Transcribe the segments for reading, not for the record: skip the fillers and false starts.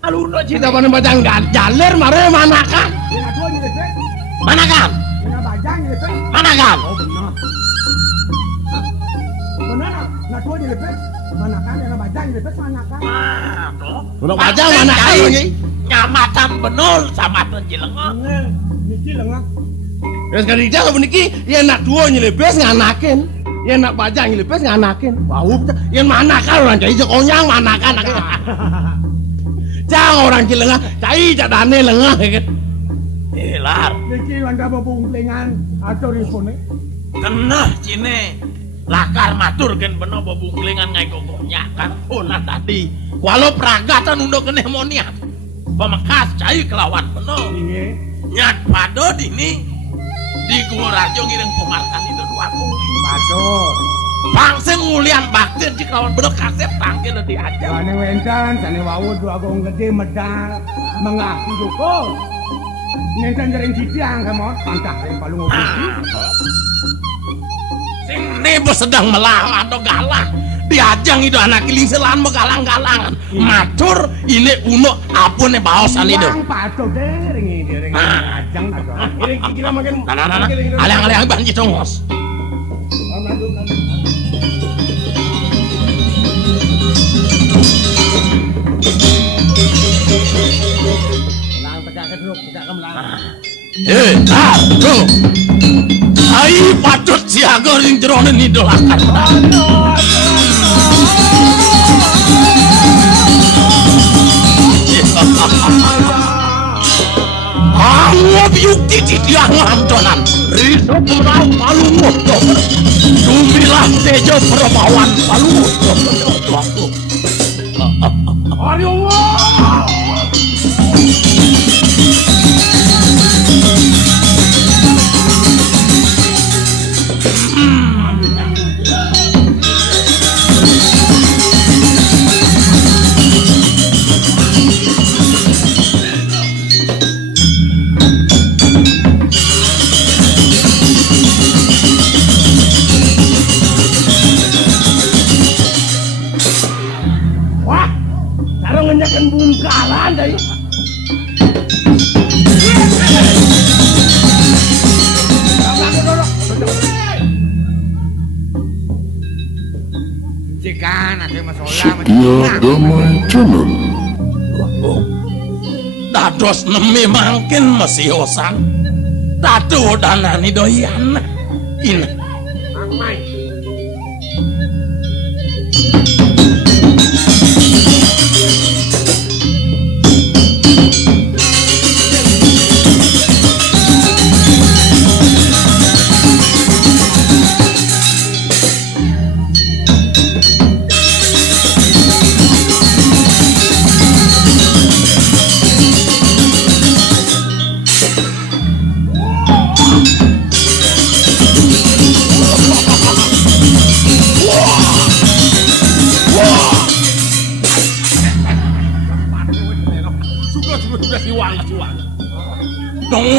Alurno Kita panen bajang jalir mare manakan. Manakan. Manakan. Oh benar. Benar, nak tua dilepet. Manakan yang bajang dilepet manakan. Udah bajang manakan lagi. Nyamatan benul sama penjilengok. Niki lengah. Terus kan dia kalau niki, ya nak dua nyelebes nganakin, ya nak bajang nyelebes nganakin. Bau, yang manakan orang cai jekonyang manakan. Jangan orang cilengah, cai cadane lengah kan. Hilar. Niki wanda bebungklingan atau rifone. Kenah cine. Lakar matur kan bener bebungklingan ngai kokonya kan. Puna tadi. Walau peragatan untuk kenemonian. Pemekas cai kelawan bener. Iya. Nyat pado dini. Di gua rajo ngiring pemarkan itu aku. Betul. Bangsa ngulian baktin jika lawan bener kasep tangkin udah diajar. Sane wentan, sane wawud dua gong gede medal mengaku duko. Nentan jaring ciciang kamu, pantah yang paling ngopi. Sing nebo sedang melawan atau galak. Diajang itu anak kiling selan galang-galangan. Matur ini uno apun nih baosan itu. Bang pato dering ajang naga. Ini kita makin. Nah. Alang-alang banci congos. Aduh. Ai patut siaga ring jerone nidolakan. Angop yukti titiang ngamtonan. Riso pemrau palungut dokter. Dumilah tejo perbawan palungut dokter. Aduh. Bungkalan dari Cikan ada masalah Setia Damai Channel. Dados nemi mangkin mesiosan. Dado danani doyan. Ini Amai.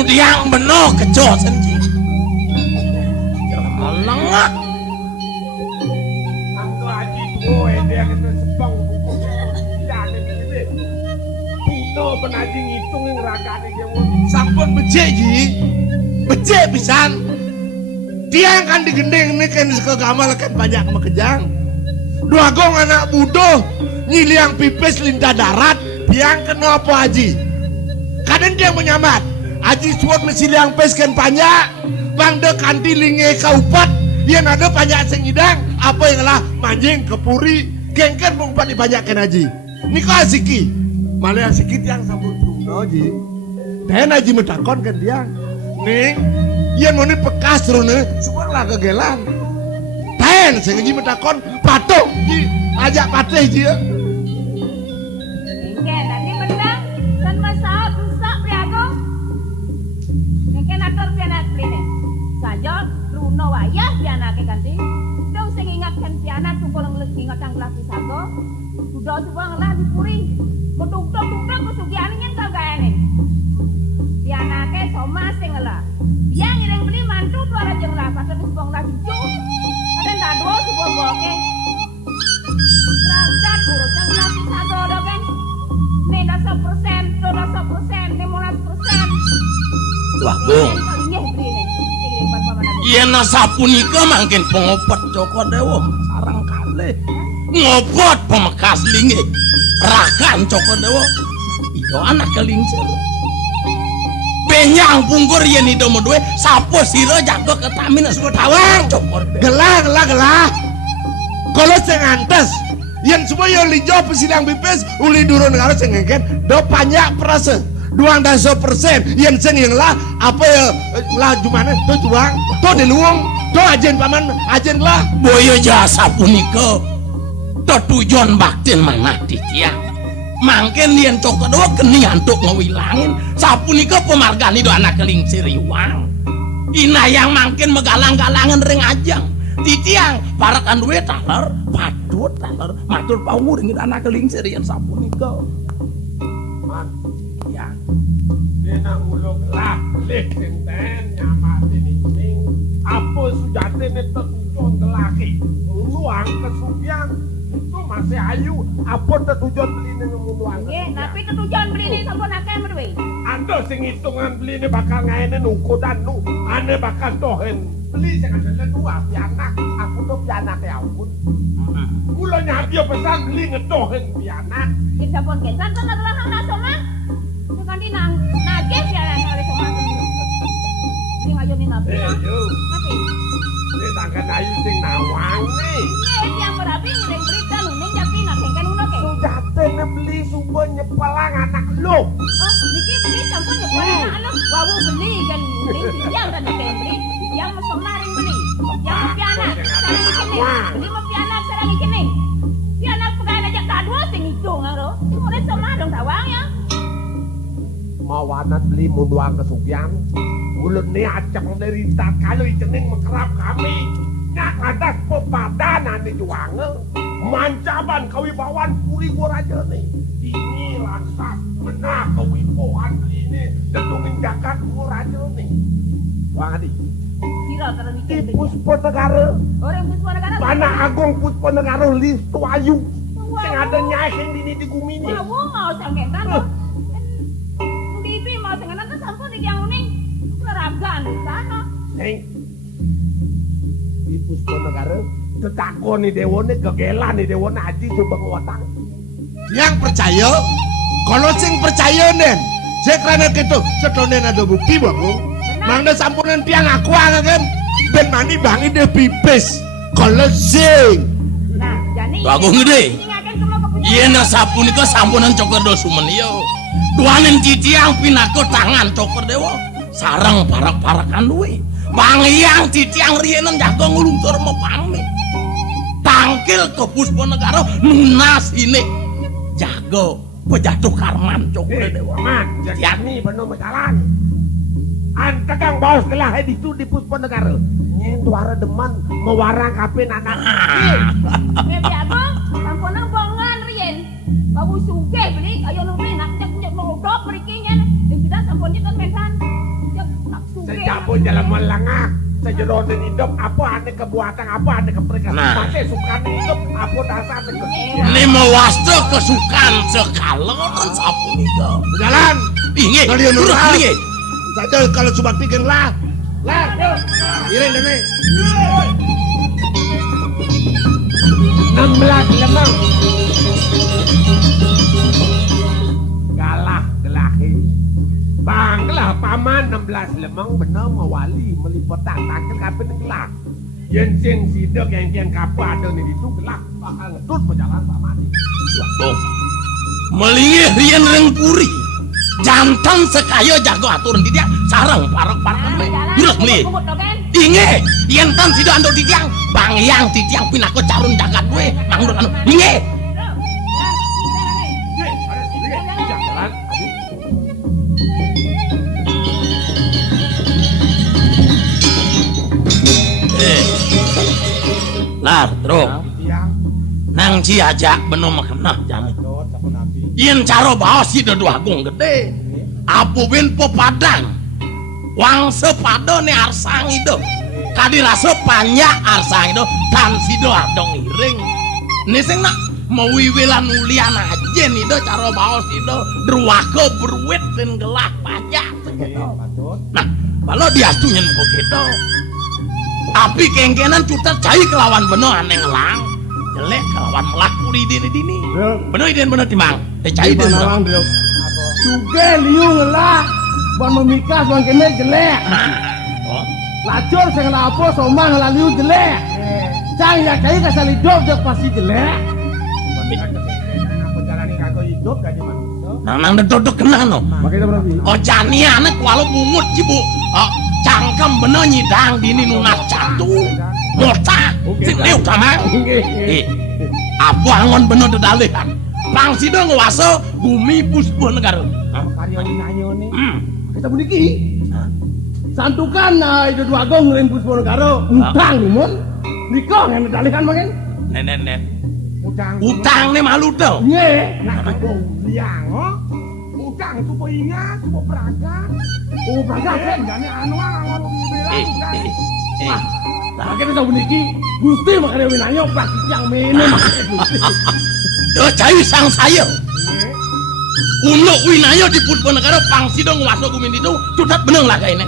Diang beno kejo senji. Lengah. Angko haji gue dia kita sebang buku. Jangan gitu. Puto penaji ngitung ngerakane dia Sampun becek ji, becek pisan. Dia yang kan digendeng nih kan gamal kan banyak sama kejang. Dua gong anak budo nyiliang pipis linda darat, dia yang kena apa haji? Kadang dia menyambat. Haji suat mesti liang pes kan banyak. Bang de kanti linge kaupat, yang ada banyak sengidang. Apa yang lah manjing kepuri, gengken mengumpat banyak kan haji. Ini kau asiki, malah asiki yang sambut tunggu haji. Dan haji mentakon kan dia, nih, yang mau nih bekas rune, semua lah kegelan. Dan sengaja mentakon patung, ji, ajak pateh ji. Wayah pianake kanthi dong sing ingatkan pianak tungkol ngingat kang kelas pisago sudah subang lah dipuri meduk-meduk pesugihan nyen tau gaene pianake somas sing lah dia ngiring beli mantu tuara jeung lah pas wis bong lah dicu kadang dado subang boke rasa kurang kelas pisago do kan nenda Agung. Inggih mrene. Sing paman. Yen sapunika mangkin pengobat Joko Dewa sareng kalih. Ngobot pemekas linggih. Rakan Joko Dewa. Iya anak kelingsir. Benyang pungkur yen ido duwe sapo sira jago ketamin Sudawang Joko Dewa. Gelah. Kalau sing antes yen supaya lijo pesilang pipis uli durun karo sing ngeken do panjak perase 2% yen sing yang lah apa ya lah jumane do juang do diluung do ajen paman ajen lah Boyo jasa punika tujuan baktin manah titiang mangken yen Joko Dewa geni antuk ngewilangin sapunika pemargani do anak kelingsir iwang inayang mangken megalang-galangan ring ajang titiang parakan duwe taler padut taler matur pawuh ring anak kelingsir yen sapunika Man, ya dena ulo gelah leh enten nyamati ning apa sujatene tetujon gelaki luang kesugian itu masih ayu apa tetujon beline nguluang Nggih, tapi ketujuan mrene sampun akeh mrene. ando sing hitungan beline bakal ngaene nukodan nu ane bakal tohen beli sing ada dua pianak aku tuh pianak ya ampun kula nyabi pesan beli ngetohen pianak Yen sampun kencan kan adalah hang nasional. Sekandi nang nagih piaran oleh somaten. Sing ayo ning nabi. yo Tapi ini tangkan ayu sing nawang nih nggih yang berapi ngiring berita nu ning tapi nak kan uno ke. sujatene beli sumber nyepelang anak lo Oh, niki beli sampun nyebar anak anu. Wawu beli kan ning siang kan beli. Yang mesemaring beli. Yang pianak sareng kene. Beli mau pianak sareng kene. Pianak pegan aja kadua sing hidung karo. Sing ora sama dong tawang ya. mawanan beli munduang kesugian mulut nih acak dari tak kalau jeneng mekerap kami nyak atas pepadanan di juange mancaban kawibawan puri raja nih ini lantas menah kawibawan beli ini detungin jakat raja nih Wang Adi Sira terus di mikir. Puspa Negara Orang Puspa Negara. Tanah Agung Puspa Negara Listu Ayu sing ada nyai sing dini di gumini Wawu mau sangketan kok. Bibi mau sangketan kan sampun iki yang uning. Seragan di sana. Neng di Puspa Negara tetakon nih dewane gegelan nih dewane aji coba ngewatang yang percaya kalau sing percaya nen saya karena gitu sedonen ada bukti bagus mangga sampunan tiang aku kan ben mani bangi de pipis kalau sing Nah, jani. Bagus gede. Singaken semua kepunyaan. yen sapunika sampunan Joko Dewa sumenyo duanen titiang pinako tangan Joko Dewa sareng parak-parakan duwe Bangyang titiang rienen jago ngulungtur mepamit tangkil ke Puspa Negara nunas ini jago pejatuh karman Joko Dewa man jani penuh mecalan antegang bawas gelah itu di Puspa Negara nyen duara deman mewarang kape anak Bibi aku sampun bongan rien. Bawu sugih beli ayo nunggu nak cek modok mriki nyen. Ning sudah sampun nyeton mensan. Cek nak sugih. sejak pun jalan melangah sejeron hidup apa ane kebuatan apa ane kepercayaan Nah. masih suka hidup apa dasar kesugian ini mewasto kesukaan sekalonan sapunika jalan ingin Kalian turun nurut. ingin saja kalau subat bikin lah iring dene 16 lemang galah gelahi banglah paman 16 lemang bener mewali melipet tangkil kape gelah yen sing sidek yang kape ada nih itu gelah bakal ngedut berjalan paman tuh melingih rian reng puri jantan sekayo jago aturan dia sarang parak-parakan we yurek nih Kubut to kan. inge yen tan sido andok titiang bangyang titiang pinako carun jagat we mangdur anu inge jalan lar truk tiang nang ciajak beno makenah jani dot sama nabi yen caro baos si dodo agung gede apu bin pepadang wang sepado ne arsang itu kadi rasa panjang arsang itu tan sido adong iring ini sing nak mewiwilan ulian aja nih caro baos itu druwako berwit dan gelah pajak patut nah Kalau diastunya kok gitu. Api kengkenan cutat cai kelawan beno aneh ngelang. Jelek kelawan melakuri dini. Beno iden beno timang. Cai den. Juga liu ngelah. Buat memikas buat kene jelek. Oh. Lacur saya ngelapo somang ngeliu jelek. Cang ya cai kasih hidup dia pasti jelek. Apa jalani kagak hidup gak di manusia? Nang dodok kena no. Makanya berapa? Oh jani anak walau bungut cibu. Cangkem bener nyidang dini nunas catu. Mocah. Sing liu sama. Apa angon bener dedalihan. Pang sido ngewasa bumi puspo negara. Karya nyanyi nih. Kita buniki. Santukan itu dua gong ngeren puspo negara. Utang nih mon. Nikah yang dedalihan makin. Nen. Utang. Utang nih malu tuh. Nye. Nah, kau liang, oh. Utang tu ingat, tu peragat. Oh beragam kan? Jadi anu angon bilang. Makanya kita buniki. Gusti makanya winanya praktis yang mene makanya gusti. Cai sang saya. Uno winayo di puspo negara pangsi dong ngaso gumin itu cutat beneng lah kayaknya.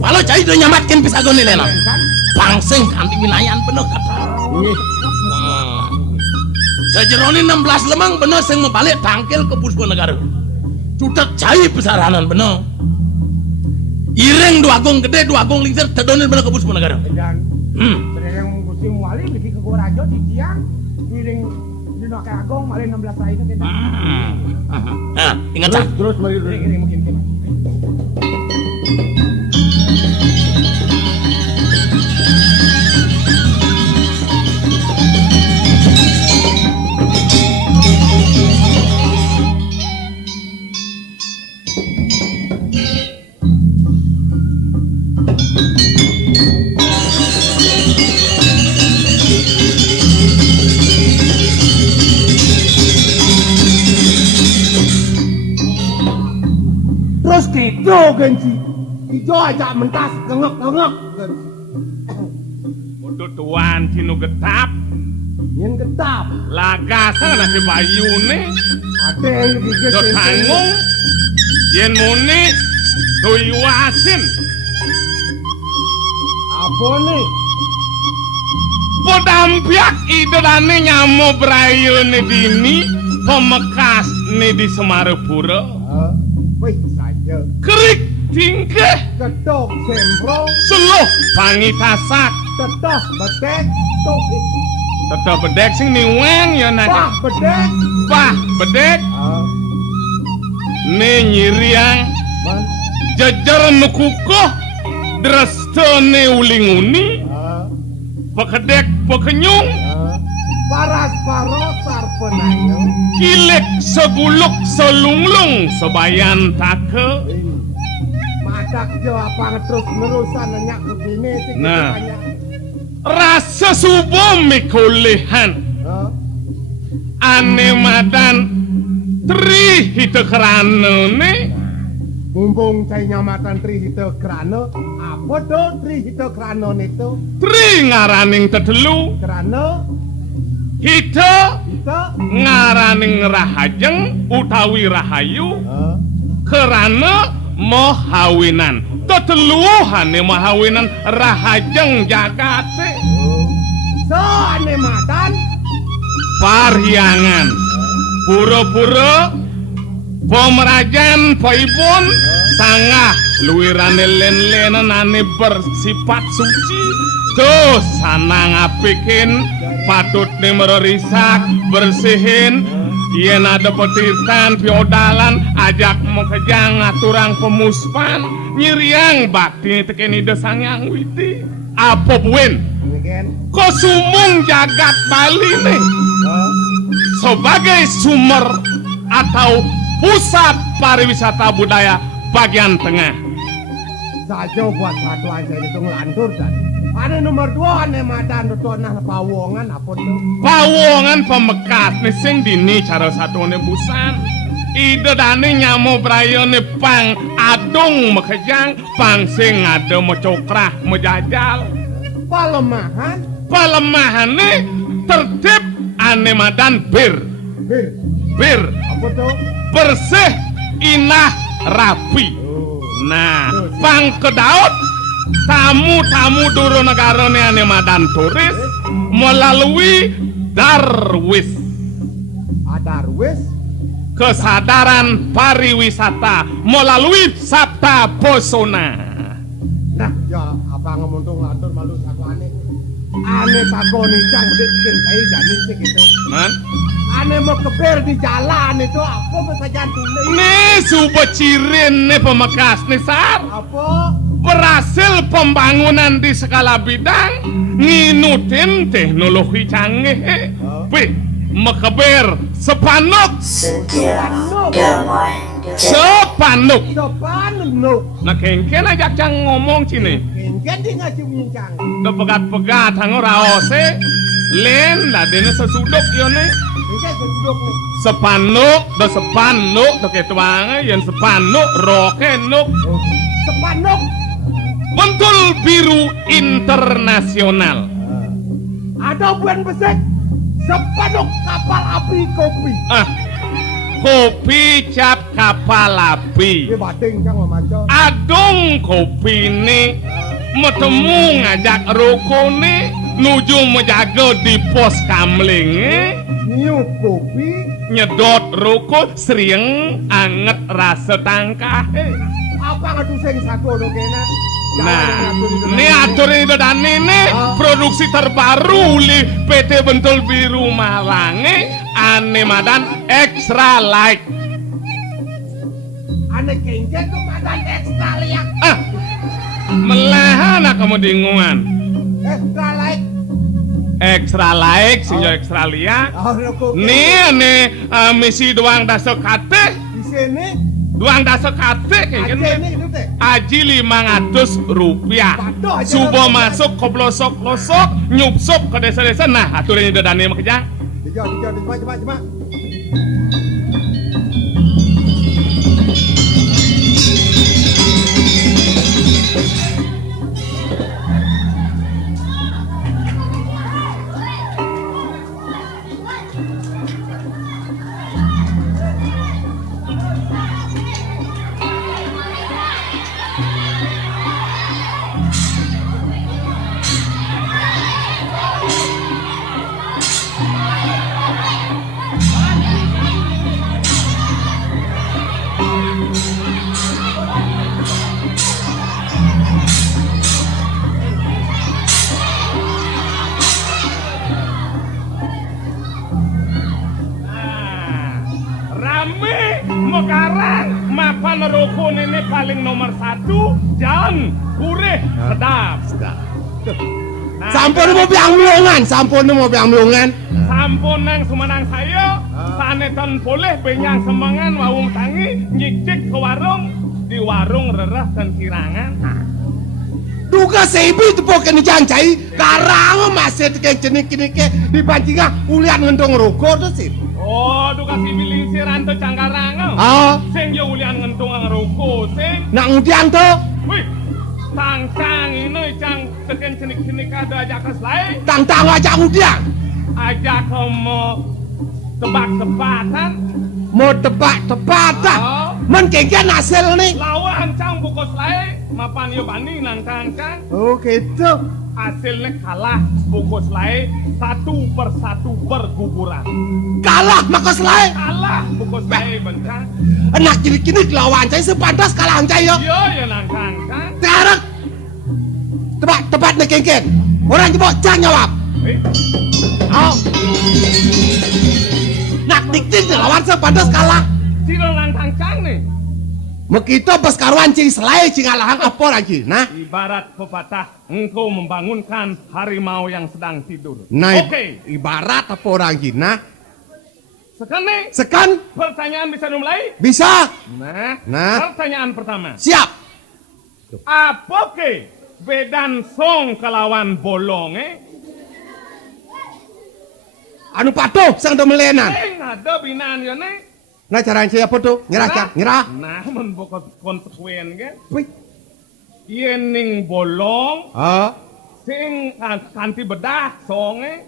Kalau cai udah nyamatkan pisagon nih lena. Pangseng kanti winayan bener kata. Sejeroni 16 lemang bener sing membalik tangkil ke puspo negara. Cutat cai pesaranan bener. Ireng dua gong gede dua gong lingser terdonin bener ke puspo negara. Dan yang musim wali bikin ke Gorajo di tiang miring di Nokai Agong malah 16 lain kita. Nah, ingat cak. Terus mari dulu. Ini mungkin kita. Terus gitu genci. Ijo aja mentas ngengek. Untuk tuan cinu getap, Yen getap. laga sana si bayu nih, Ada yang gigit. do tanggung, yen muni, do iwasin. Apa nih? Podampiak idolane nyamo brayu nih dini, pemekas nih di Semarapura. Wih saja. Kerik tingkeh, Ketok sempro. seluh pangitasak, Tetah betek. Tok. tetap bedek sing niwang ya nak. Wah bedek. Bah bedek, nih nyiriang, Man. jajar nukukoh, drastane ulinguni. Pekedek pekenyung, Paras paros sarpenayo. kilek seguluk selunglung sebayan take. Madak jo apa terus menerusan nenyak begini sih. Nah. Rasa subuh mikulihan, ane madan tri hita kerana ne. Mumpung saya nyamatan tri hito krano. Apa tuh tri hito krano itu? Tri ngaraning tetelu, Krano hita hito. ngaraning rahajeng utawi rahayu, kerana mahawinan. Teteluhane mahawinan rahajeng jagate. So ane matan. Parhiangan pura-pura pemerajan paibon sangah luirane len-lenan ane bersifat suci tuh sana ngapikin patut nih mererisak bersihin yen ada petitan piodalan ajak mau kejang aturang pemuspan nyiriang bakti tekeni desang yang witi apa buen kok sumung jagat Bali nih sebagai sumber atau pusat pariwisata budaya bagian tengah. Saja buat satu aja itu ngelantur dan. Ada nomor 2 ane madan itu nah pawongan apa tuh? Pawongan pemekas nih sing dini cara satu nih busan. Ide dani nyamo brayo nih pang adung mekejang pang sing ada mecokrah mejajal. Palemahan nih tertib ane madan bir. Bir Apa tuh? bersih inah rapi. Nah, pang kedaut tamu-tamu duru negarane ane madan turis melalui Darwis. Adarwis. Kesadaran pariwisata melalui Sabta Bosona. Nah, ya apa ngomong tuh ngatur malu sakwane. Ane takoni cang bikin kayak jani sih gitu. Man? Ane mau keber di jalan itu apa bisa jantune? Nih subecirin nih pemekas nih Sar. Apa? Berhasil pembangunan di segala bidang nginutin teknologi canggih. Wih, mekeber sepanuk. Sepanuk. Sepanuk. Nah kengken aja cang ngomong sini. Kengken di ngaji mincang. Udah pegat-pegat hang raose. Len lah dene sesuduk yo nih. Kengken sesuduk nih. Sepanuk tuh kayak tuange yang sepanuk rokenuk. Sepanuk. Bentul biru internasional. Ada buan besek. Sepanuk kapal api kopi. Kopi cap kapal api. Dia bating cang mamaco. Adong kopi ini metemu ngajak roko nih nuju menjaga di pos kamling Niu kopi. nyedot roko sering anget rasa tangkah. Apa ngadu sing sako lo kena? Nah, ini atur ini dan ini produksi terbaru li PT Bentul Biru Malang ane madan extra light. Ane kengken tuh madan ekstra liak. Melahan kamu dingungan. Ekstra liak. Extra like sih extra liat. Oh, lo Nih ane misi doang dasar kate, di sini. doang dasar kate kayak Aja gini. nih itu teh. Aji Rp500. Waduh, aja Subo Rp500. masuk koblosok-losok nyupsup ke desa-desa. Nah aturin itu dani makanya. Coba. Sekarang mapan rukun ini paling nomor 1 dan gurih sedap. Nah, Sampun mau biang melongan, sampun mau biang melongan. sampun nang sumenang saya sanetan boleh benyang semangan wawung tangi nyicik ke warung di warung rerah dan kirangan. Duga sebi tepokan jancai, karang masih tekan jenik ke di pancingan ulian ngendong rokok tuh sih. Oh, duka si biling si ranto cangkarang. Sing yo ulian ngentung ang roko sing. Nak ngudian tuh, Wih, tang-tang ini cang tekan jenik-jenik ada ajak ke selai. tang aja ngudian. Ajak kamu tebak-tebakan. Mau tebak-tebatan, menkengken hasil nih. Lawan cang buku selai. Mapan yo bani nang cang-cang. Oh gitu. Hasilnya kalah buku selai 1 per 1 berguguran. Kalah maka selai. Kalah buku selai bencang. Enak gini lawan saya sepantas kalah saya yo. Yo ya nang cang-cang. Sekarang tebak nih kengken. Orang coba jangan jawab. Oh. Nak diktik lawan sepantas kalah. Sino nang cang-cang nih. Begitu pas karuan cing selai cing alahan apa lagi. Nah. Ibarat pepatah, engkau membangunkan harimau yang sedang tidur. Nah, Oke, ibarat apa orang Nah, sekarang sekan pertanyaan bisa dimulai? bisa. Nah, pertanyaan pertama. Siap. Apa ke bedan song kelawan bolong Anu patuh sang domelenan. ada binaan ya nih. Nah cara saya apa tuh? Nyerah. Nah, membokot konsekuen kan? Wih. Yening bolong, Ah, sing kanti bedah songe,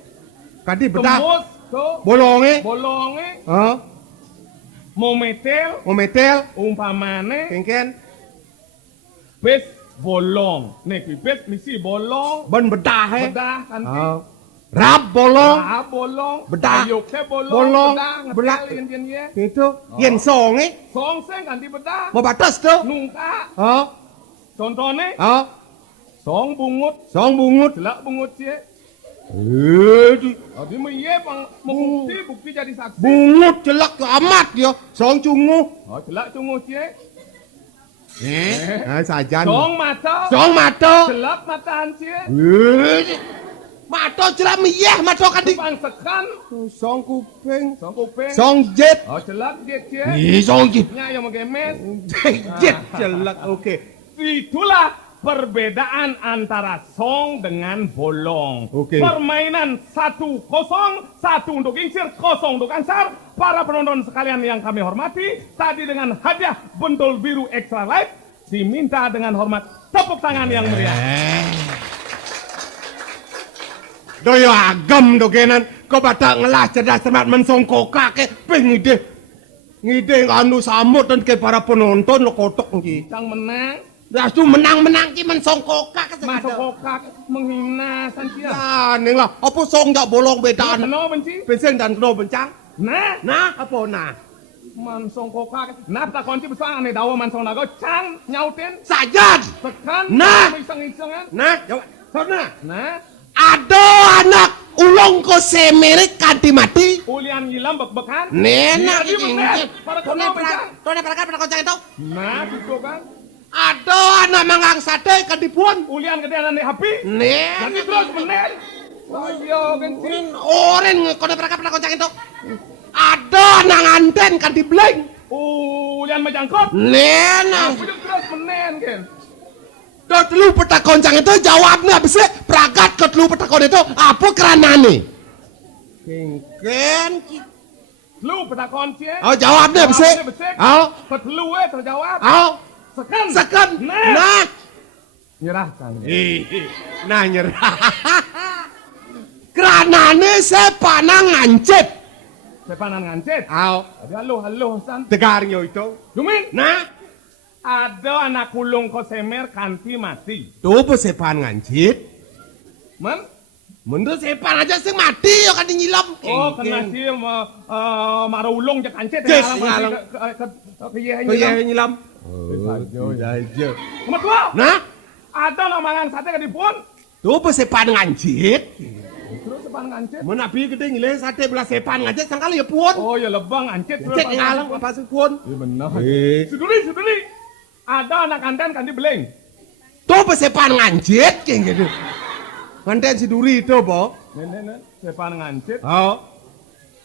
kadi bedak tembus to bolonge. bolonge, Ah, mau metel mau metel umpamane kengken pipis bolong. Nih pipis misi bolong. Bên bedah he. Bedah kan. Rap bolong. Nah, bolong. Bedah. Ayuknya bolong. Bolong. Bedah. Belah. Ngetel yen. Itu. Yen song eh. Song seng ganti bedah. Mau batas tuh. Nungka. Contohnya. Song bungut. Song bungut. Jelak bungut sih. Di iya pang bukti jadi saksi. Bungut jelak amat yo. Song cungu. Jelak cungu sih. Sajan. Song mata. Song mata. Jelak mataan sih. Mata jelak miyeh mata kan di. Pangsekan. Song kuping. Song kuping. Song jet. Jelak jet sih. Song jet. Nya yang mengemes. Jet jelak oke. Itulah perbedaan antara song dengan bolong. Oke. Permainan 1-0, 1 untuk Gingsir, 0 untuk Ansar. Para penonton sekalian yang kami hormati, tadi dengan hadiah bentul biru extra light, diminta dengan hormat tepuk tangan yang meriah. Doyo agam do kenan kau batak ngelah cerdas cermat mensongko kakek ngide anu samut dan ke para penonton lo kotok ngi. Sang menang. Dah tu menang ki mensongko kakek Masuk kokak menghina santia. Ah, ning lah. Apa song jak bolong bedaan. Kena benci. Penseng dan kena bencang. Nah, apa nah? mansong kokak. Nah, tak kunci besar ane dawa mansong nago cang nyautin. Sajan. Tekan. Nah. Iseng-isengan. Nah, jawab. Sana. Nah. Ada anak ulung ko semere kanti mati. Ulian ngilam bek-bekan. Nena Iya, iki. Para kena bencang. Tone perakan pada koncang itu. Nah, gitu kan. Ada anak mangang sate kanti puan. Ulian gedean ane hapi. Nena. Jadi terus menen. Ayo, genci. Oren kone perakan pada koncang itu. Ada anak nganten kanti bleng. Ulian majangkot. Nena. Udah terus menen, gen. Dot lu peta koncang itu jawabnya bisa pragat ke lu peta kon itu apa keranane? Kengken. Lu petakon cie. Oh jawabnya bisa. Oh. Petelu terjawab. Oh. Sekan. Nah. Nyerahkan. Nah nyerah. Keranane sepanang ngancet. Sepanan ngancet. Oh. Halo san. Tegarnya itu. Dumin. Nah. Ada anak kulung kosemer kanti mati. Tuh sepan ngancet. Menurut sepan aja sih mati ya kan nyilam. Oh kena sih marulung jak kancet Cek ngalang ke nyilam. Oh aja. Kemetua. Nah, ada namangan sate ka dipun. tuh sepan ngancet. Terus sepan ngancet. Mun api gede ngile sate belah sepan ngancet sangkali ya puan. Oh ya lebang ngancet. Cek ngalang apa sih puan? Iya benar. Suduli. Ada anak kanten kanti beleng. Tuh sepan ngancet kayak gitu. Nganten si duri itu, Bo. Nen, sepan ngancet. Oh.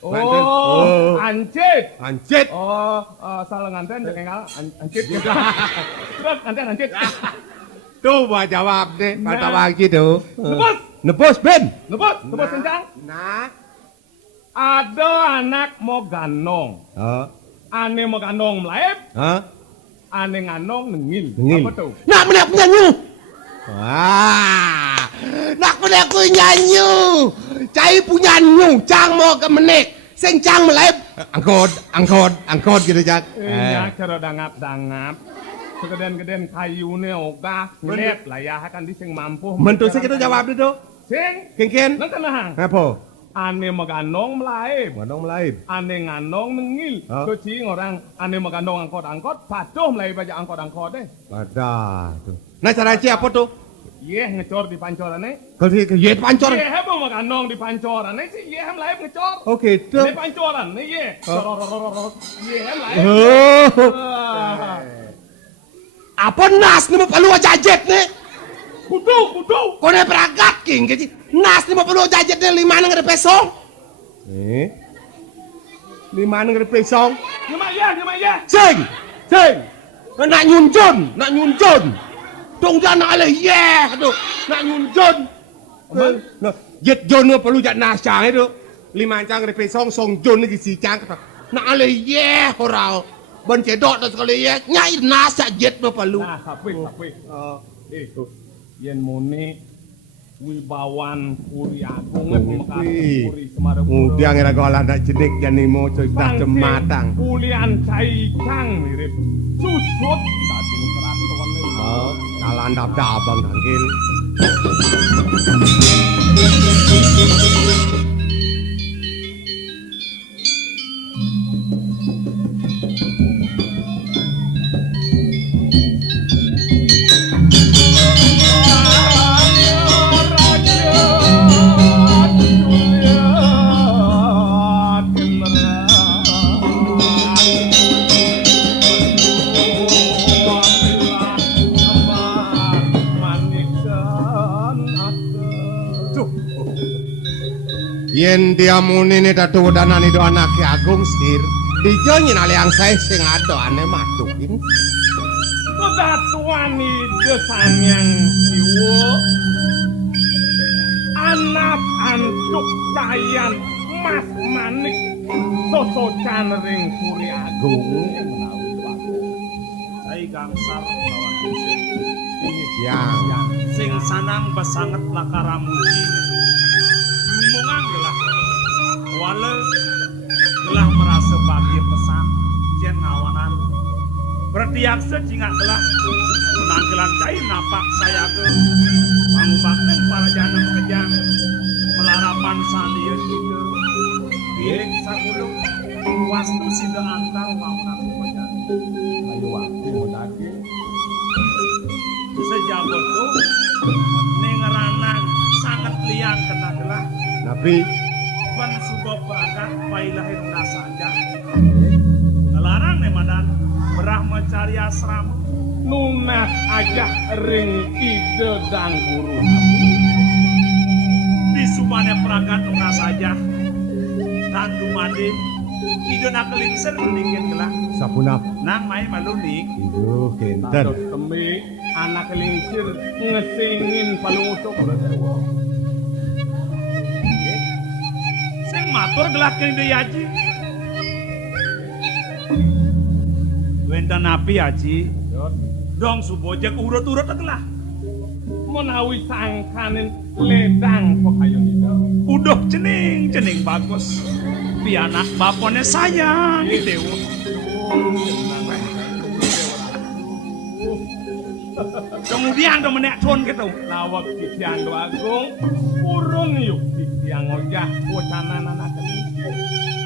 Oh, ancet. Ngancet. Oh, salah nganten jangan ngalah. Ancet. Terus nganten ancet. Tuh bah jawab deh, mata bagi tuh. Nebus. Nebus Ben. Nebus kencang. Nah. Ada anak mau ganong. Ane mau ganong melaep. Ane nganong nengil. Apa tuh? Nak punya nyanyi. Wah. Nak punya aku nyanyi. Cai punya nyu, cang mau ke menek. Sing cang melaep. Angkot gitu jak. Ya cara dangap. Segeden-geden kayune ogah. Ngelet lah ya akan dising mampu. Mentu sih kita jawab itu. Sing. Ken. Nang kenang. Apa? Ane maganong melaib. Nganong melaib. Ane nganong nengil. Kucing orang ane maganong angkot-angkot. Patuh melaib aja angkot-angkot deh. Pada tuh. Nah cara cie apa tuh? Yeh ngecor di pancorannya. Kalau ye pancor. Yeh apa maganong di pancorannya sih. Yeh melaib ngecor. Oke itu. Di pancoran nih yeh. Yeh melaib. Apa nas nih mau perlu jajet nih? Kudu. Kone peragat king gitu. Nas nih mau perlu jajet nih 5 nang ada pesong. 5 nang ada pesong. Nyama ya. Sing. Nak nyunjun. Dong jangan alih aduh. Nak nyunjun. Nah, jet jon perlu jak nasang itu. 5 cang ada pesong song jon lagi si cang. Nak alih orang. Ben cedok dan sekali nyai nasa jet perlu. Nah, sapik. Itu. Yen muni wibawan Puri Agung pemekas Puri Semarang. Dia ngira golan tak jenik janimo coy dah cematang. Ulian cai cang mirip susut. Tadung keraton Dalandap dabang tanggil. Yen dia muni ni datu danani do anake agung sir. Dijo nyinali ang saya sing ado ane matukin. Kedatuan ide sanyang siwo anak antuk cayan mas manik sosocan ring puri agung. Saya gangsar lawan musim Yang sing sanang besanget lakaramuji lumungang gelah wala gelah merasa bahagia pesan jen ngawanan bertiak sejingak gelah penanggelan cair napak saya ke pangubakten para jana mekejang melarapan sandia juga bilik sakuluk wastu sida antang wangunan pemajang ayo waktu modake. sejabut tuh nengeranang sangat liang kena gelah Nabi ban sugo perakat pailahin nasaja ngelarang nemadan berah mencari asrama Nunas aja ring ide dan guru. di subane perakat nunas saja dan dumade ide nak kelingser sedikit gelah sapunap. nang mai malunik Iyo kenten. Tados temi anak lingsir ngesingin palungusok dewa. sing matur gelah kene yaji Wenten api aji dong subojek urut-urut gelah Menawi sangkanin ledang pekayon itu. udah cening bagus pianak bapone sayang dewa kemudian do menek ton gitu Lawak kisiang do agung urun yuk kisiang ojah wacanan anak lingsir.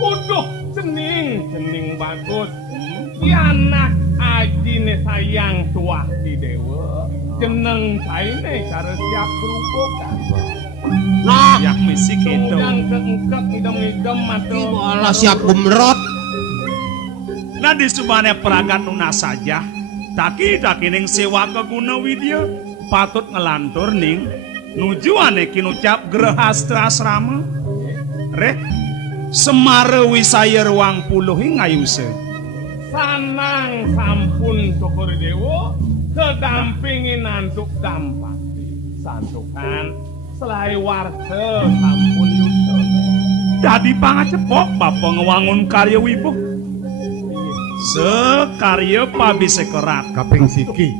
Uduh cening bagus. Anak aji ne sayang tua di dewa. Jeneng saine cara siap berubukan. Nah, yak misi gitu Yang keengkek idem-idem matu. Malah siap gemrot. nah di subane peragat nunas saja taki ning sewa ke guna widya patut ngelantur ning nuju ane kinucap gerahastra asrama rek semare wisaya ruang puluhi ngayuse Sanang sampun syukur dewa kedampingin nantuk dampak santukan selai warse sampun yuda dadi pangacepok bapa ngewangun karya wibuh sekarya pabise kerat kaping siki.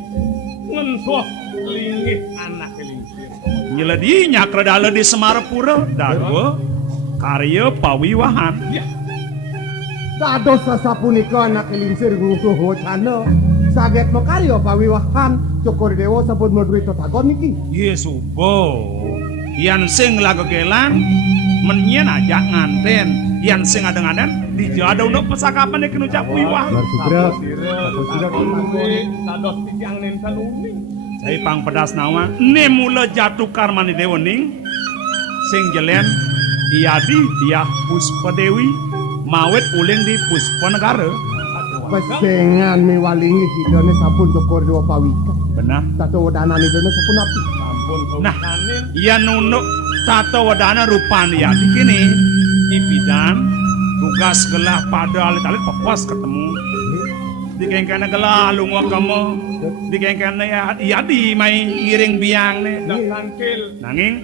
ngensos linggih anak lingsir nyeledi nyakredale di Semarapura dago karya pawiwahan Dados sasapunika anak lingsir ngutuh wacana saget makarya pawiwahan cukur dewa sampun medhuito tagon niki. Yesubo yan sing lagegelan menyen aja nganten yan sing adeng-adeng dijada untuk pesakapan yang kinucap wiwah Marsudra. Dados titiang ninten uning saya pang pedas nawa ne mula jatuh karmani dewening sing jelen iadi dia Puspa Dewi mawet uling di Puspa Negara Pesengan miwalingi hidone sampun cukur dewa pawika. benar Tato wadanane dene sapun api. sampun nah kawikanin iya nunuk tata wadana rupani ya dikini ipidan tugas gelah pada alit-alit pepas ketemu dikengkana gelah lunga kamu dikengkana ya di mai ngiring biang nih dasangkil nanging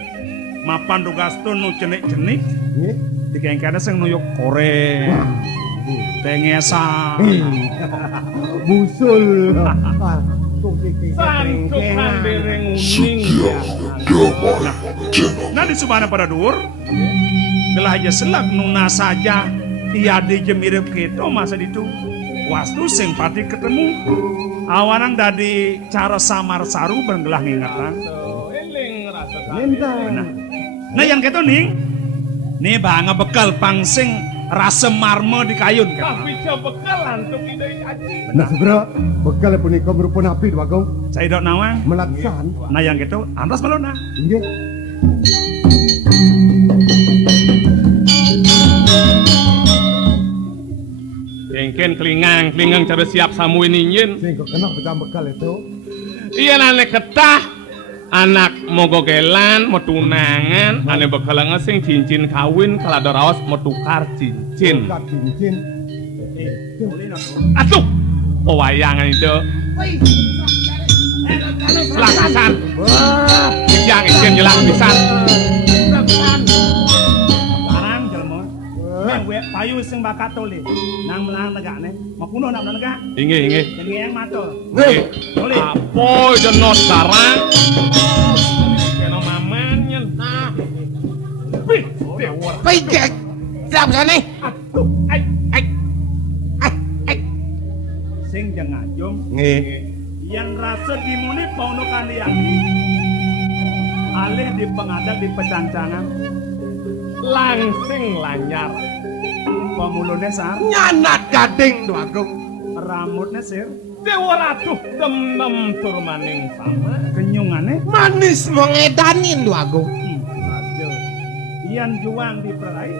mapan tugas tuh nu cenik-cenik Nggih. dikengkana sing nuyuk korek tengesa Busul. santukan dereng uning nah di subana pada dur gelah aja selak nuna saja iya di jemirip keto masa itu wastu sing pati ketemu Awanang dadi cara samar saru bergelah ngingatan. Eling rasa Nah yang keto ning, nih bangga bekal pangsing rasa marmo di kayun kan. Tapi coba bekal antuk ide aji. Nah segera bekal punika merupakan napi Bagong. Saya dok nawang. Melaksan. Nah yang keto antas melona. Inggih. Kengken kelingang cara siap samuin inyin. Sing kok kena becam bekal itu. Iya nane ketah anak mau gogelan mau tunangan ane bakal ngesing cincin kawin kalau ada raos mau tukar cincin. Tukar cincin. Atuh pewayangan itu selakasan yang izin jelang pisan. Larang jelmo. Yang gue payu sing bakat toli. Nang melang negakne. Mapuno nak negak. Inge Yang yang matul. Toli. apa jenot sarang kena mamannya nah Pijek. Siap sana. atuh ai Sing jangan jom. Nggih. Yang rasa dimuni pauno kalian. Alih di pengadap di pecancangan. langsing lanyar Pemulunnya sar. Nyanat gading tuh Agung. Rambutnya sir. Dewa Ratu dem turmaning sama Kenyungannya. Manis mengedanin tuh Agung. Raja. Ian juang di perai.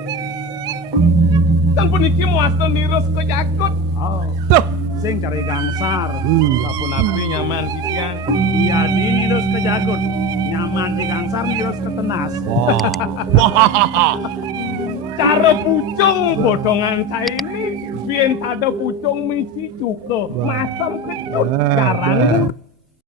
dan puniki muasta nirus ke jakut Oh. tuh Sing cari gangsar. lapun api nyaman tiga Iya di nirus ke jagut. Nyaman di gangsar nirus ke tenas. cara pucung bodongan saya ini biar ada pucung misi juga masam kecut jarang